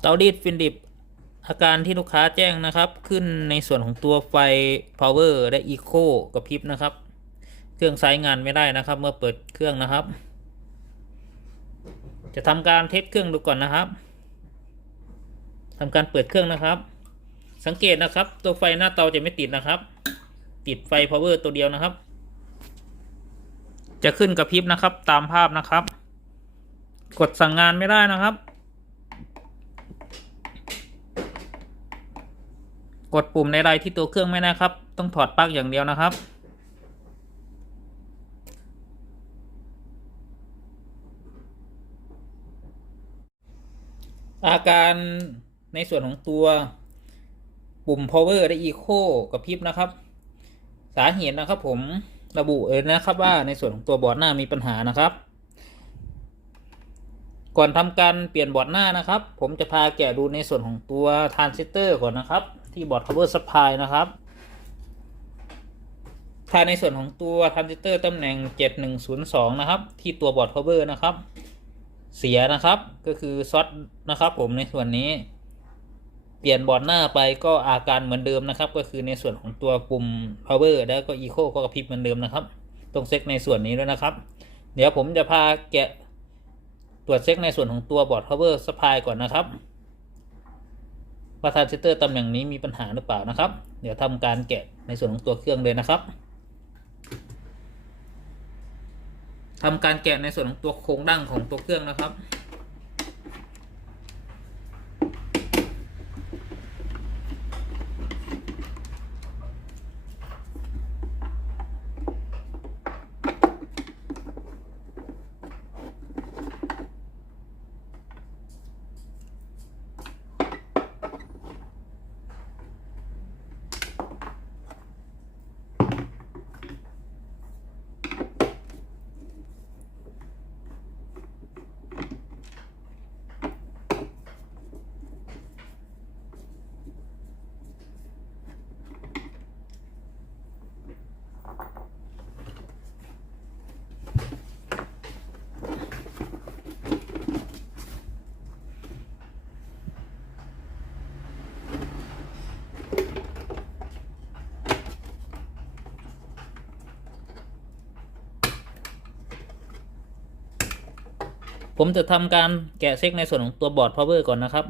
เตารีดฟินดิบอาการที่ลูกค้าแจ้งนะครับขึ้นในส่วนของตัวไฟ power และ eco กระพริบนะครับเครื่องใช้งานไม่ได้นะครับเมื่อเปิดเครื่องนะครับจะทำการเทสเครื่องดูก่อนนะครับทำการเปิดเครื่องนะครับสังเกตนะครับตัวไฟหน้าเตาจะไม่ติดนะครับติดไฟ power ตัวเดียวนะครับจะขึ้นกระพริบนะครับตามภาพนะครับกดสั่งงานไม่ได้นะครับกดปุ่มใดๆที่ตัวเครื่องไม่ได้ครับต้องถอดปลั๊กอย่างเดียวนะครับอาการในส่วนของตัวปุ่ม power และ eco กระพริบนะครับสาเหตุนะครับผมระบุนะครับว่าในส่วนของตัวบอร์ดหน้ามีปัญหานะครับก่อนทำการเปลี่ยนบอร์ดหน้านะครับผมจะพาแกะดูในส่วนของตัวทรานซิสเตอร์ก่อนนะครับที่บอร์ด power supply นะครับถ้าในส่วนของตัวทรานซิสเตอร์ตำแหน่ง7102นะครับที่ตัวบอร์ด power นะครับเสียนะครับก็คือช็อตนะครับผมในส่วนนี้เปลี่ยนบอร์ดหน้าไปก็อาการเหมือนเดิมนะครับก็คือในส่วนของตัวปุ่ม power แล้วก็ eco ก็กระพริบเหมือนเดิมนะครับต้องเช็คในส่วนนี้ด้วยนะครับเดี๋ยวผมจะพาแกะตรวจเช็คในส่วนของตัวบอร์ด power supply ก่อนนะครับว่าทรานซิสเตอร์ตำแหน่งนี้มีปัญหาหรือเปล่านะครับเดี๋ยวทำการแกะในส่วนของตัวเครื่องเลยนะครับทำการแกะในส่วนของตัวโครงดั้งของตัวเครื่องนะครับผมจะทำการแกะเช็คในส่วนของตัวบอร์ด power ก่อนนะครับ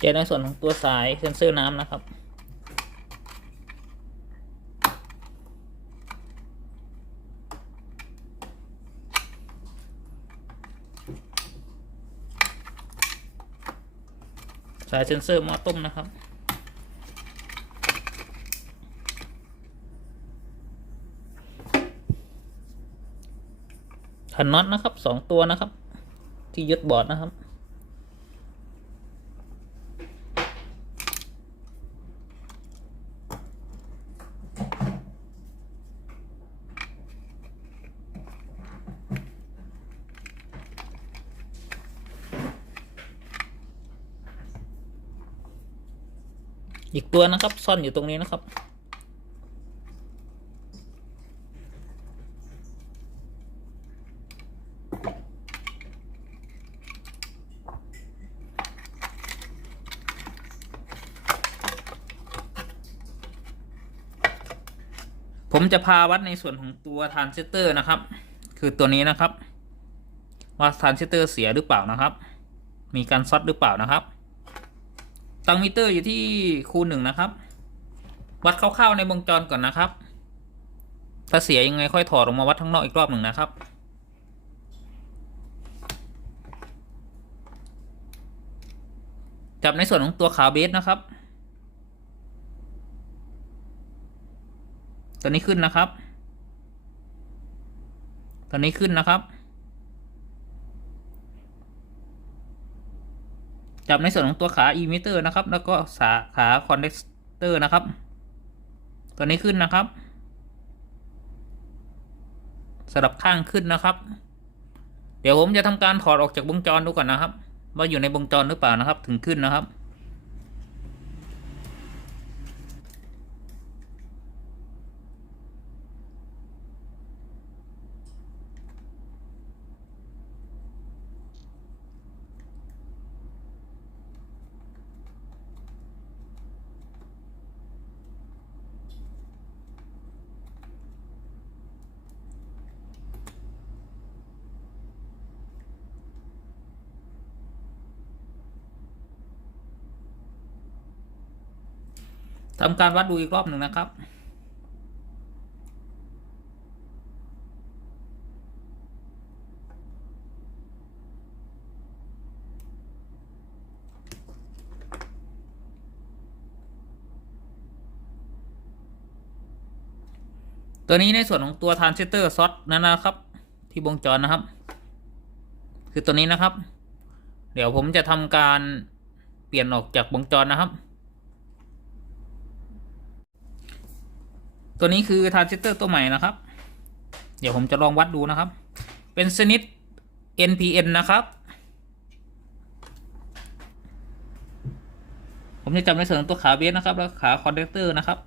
แกะในส่วนของตัวสายเซ็นเซอร์น้ำนะครับสายเซ็นเซอร์หม้อต้มนะครับขันน็อตนะครับ2 ตัวนะครับที่ยึดบอร์ดนะครับอีกตัวนะครับซ่อนอยู่ตรงนี้นะครับผมจะพาวัดในส่วนของตัวทรานซิสเตอร์นะครับคือตัวนี้นะครับว่าทรานซิสเตอร์เสียหรือเปล่านะครับมีการช็อตหรือเปล่านะครับตั้งมิเตอร์อยู่ที่คูณ 1นะครับวัดคร่าวๆในวงจรก่อนนะครับถ้าเสียยังไงค่อยถอดออกมาวัดข้างนอกอีกรอบหนึ่งนะครับจับในส่วนของตัวขาเบสนะครับ ตัวนี้ขึ้นนะครับตัวนี้ขึ้นนะครับจับในส่วนของตัวขาอิมิเตอร์นะครับแล้วก็ขาคอนเดนเตอร์นะครับตัวนี้ขึ้นนะครับสลับข้างขึ้นนะครับเดี๋ยวผมจะทำการถอดออกจากวงจรดูก่อนนะครับว่าอยู่ในวงจรหรือเปล่านะครับถึงขึ้นนะครับทำการวัดดูอีกรอบหนึ่งนะครับตัวนี้ในส่วนของตัวทรานซิสเตอร์ซ็อตนั่นนะครับที่วงจรนะครับคือตัวนี้นะครับเดี๋ยวผมจะทำการเปลี่ยนออกจากวงจรนะครับตัวนี้คือทรานซิสเตอร์ตัวใหม่นะครับเดี๋ยวผมจะลองวัดดูนะครับเป็นชนิด NPN นะครับผมจะจับในส่วนของตัวขาเบสนะครับแล้วขาคอนเดกเตอร์นะครับ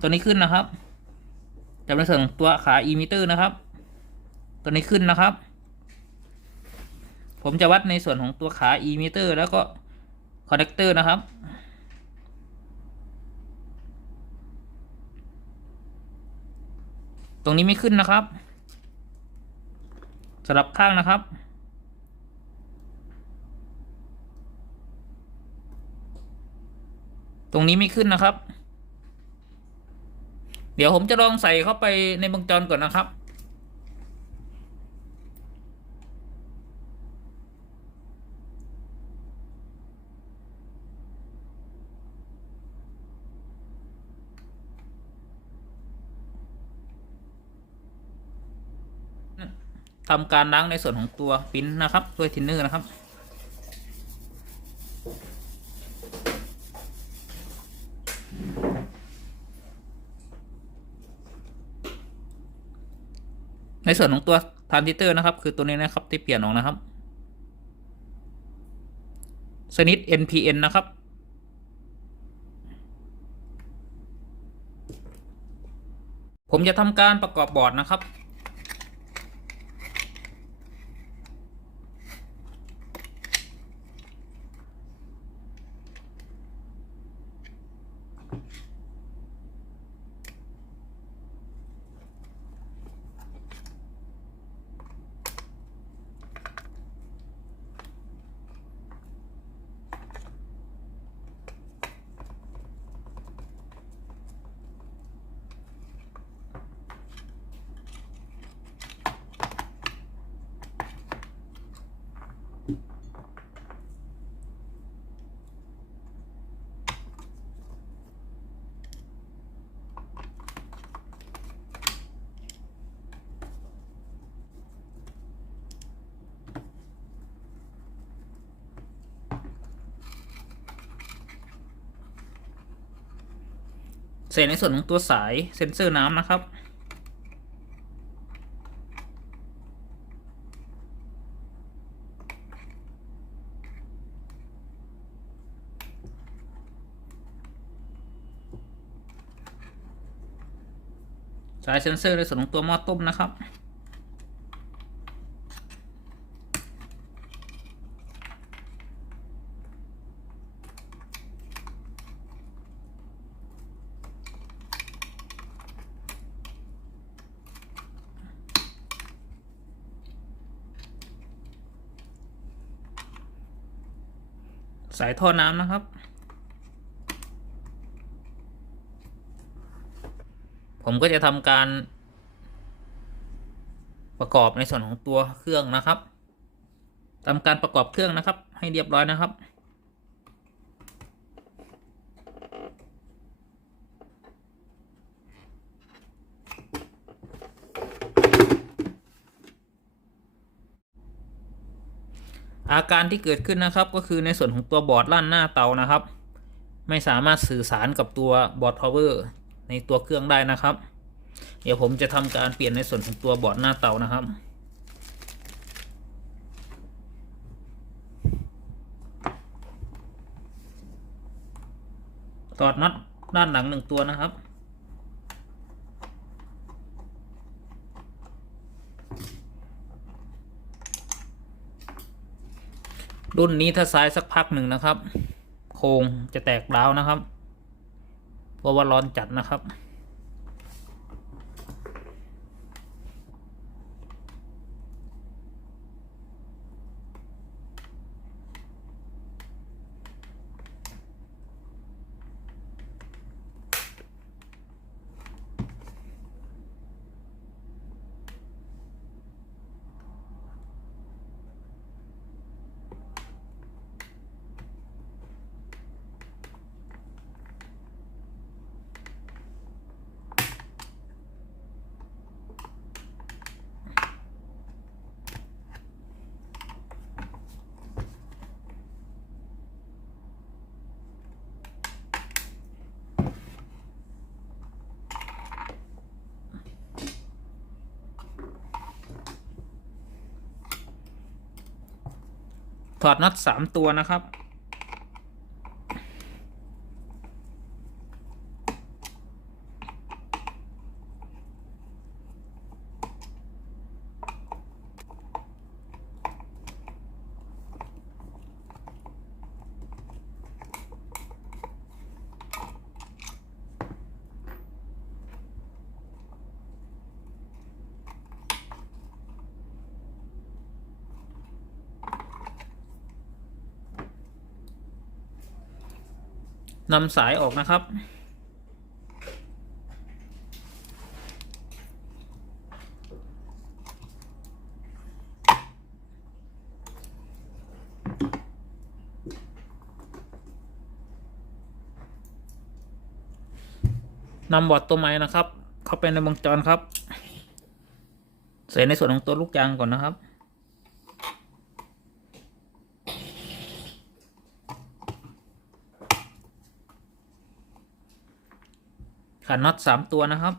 ตัวนี้ขึ้นนะครับจับในส่วนของตัวขาอิมิเตอร์นะครับตัวนี้ขึ้นนะครับผมจะวัดในส่วนของตัวขาอิมิเตอร์แล้วก็คอนเดกเตอร์นะครับตรงนี้ไม่ขึ้นนะครับสลับข้างนะครับตรงนี้ไม่ขึ้นนะครับเดี๋ยวผมจะลองใส่เข้าไปในวงจรก่อนนะครับทำการล้างในส่วนของตัวปิ้นนะครับด้วยทินเนอร์นะครับในส่วนของตัวทรานซิสเตอร์นะครับคือตัวนี้นะครับที่เปลี่ยนออกนะครับชนิด NPN นะครับผมจะทำการประกอบบอร์ดนะครับใส่ในส่วนของตัวสายเซ็นเซอร์น้ำนะครับสายเซ็นเซอร์ในส่วนของตัวหม้อต้มนะครับสายท่อน้ำนะครับผมก็จะทำการประกอบในส่วนของตัวเครื่องนะครับทำการประกอบเครื่องนะครับให้เรียบร้อยนะครับ อาการที่เกิดขึ้นนะครับก็คือในส่วนของตัวบอร์ดลั่นหน้าเตานะครับไม่สามารถสื่อสารกับตัวบอร์ดพาวเวอร์ในตัวเครื่องได้นะครับเดี๋ยวผมจะทำการเปลี่ยนในส่วนของตัวบอร์ดหน้าเตานะครับถอดน็อตด้านหลัง1 ตัวนะครับรุ่นนี้ถ้าซ้ายสักพักหนึ่งนะครับโครงจะแตกร้าวนะครับเพราะว่าร้อนจัดนะครับถอดน็อต3 ตัวนะครับนำสายออกนะครับนำบอร์ดตัวใหม่นะครับเข้าไปในวงจรครับใส่ในส่วนของตัวลูกยางก่อนนะครับขันน็อต3 ตัวนะครับ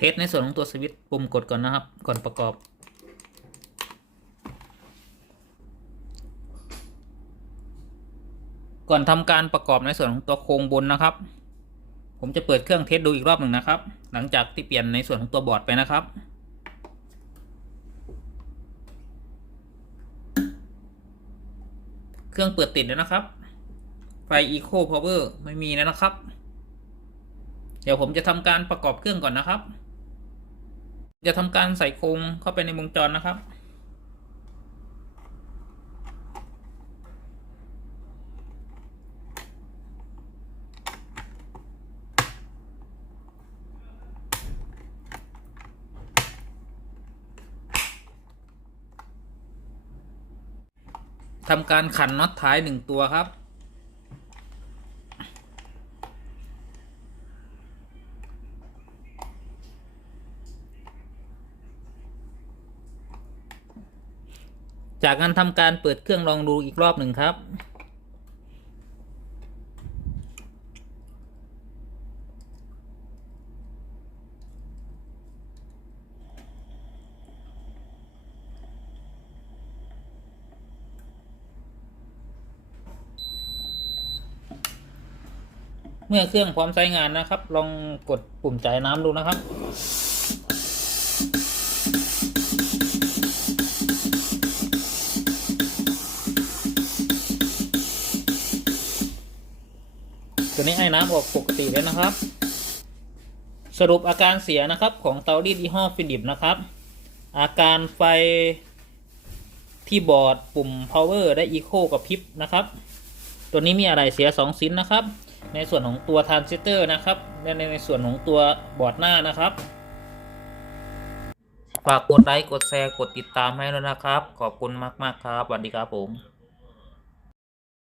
เทสในส่วนของตัวสวิตช์ปุ่มกดก่อนนะครับก่อนประกอบก่อนทำการประกอบในส่วนของตัวโครงบนนะครับผมจะเปิดเครื่องเทสดูอีกรอบหนึ่งนะครับหลังจากที่เปลี่ยนในส่วนของตัวบอร์ดไปนะครับเครื่องเปิดติดแล้วนะครับไฟ Eco Power ไม่มีแล้วนะครับเดี๋ยวผมจะทำการประกอบเครื่องก่อนนะครับจะทำการใส่โครงเข้าไปในวงจรนะครับทำการขันน็อตท้าย1 ตัวครับจากนั้นทำการเปิดเครื่องลองดูอีกรอบหนึ่งครับเมื่อเครื่องพร้อมใช้งานนะครับลองกดปุ่มจ่ายน้ำดูนะครับตัวนี้ให้น้ำออกปกติเลยนะครับ สรุปอาการเสียนะครับของเตารีดยี่ห้อฟิลิปนะครับอาการไฟที่บอร์ดปุ่ม power และ eco กับพริบนะครับตัวนี้มีอะไรเสีย2ชิ้นนะครับในส่วนของตัวทรานซิสเตอร์นะครับและในส่วนของตัวบอร์ดหน้านะครับฝากกดไลค์กดแชร์กดติดตามให้แล้วนะครับขอบคุณมากๆครับสวัสดีครับผม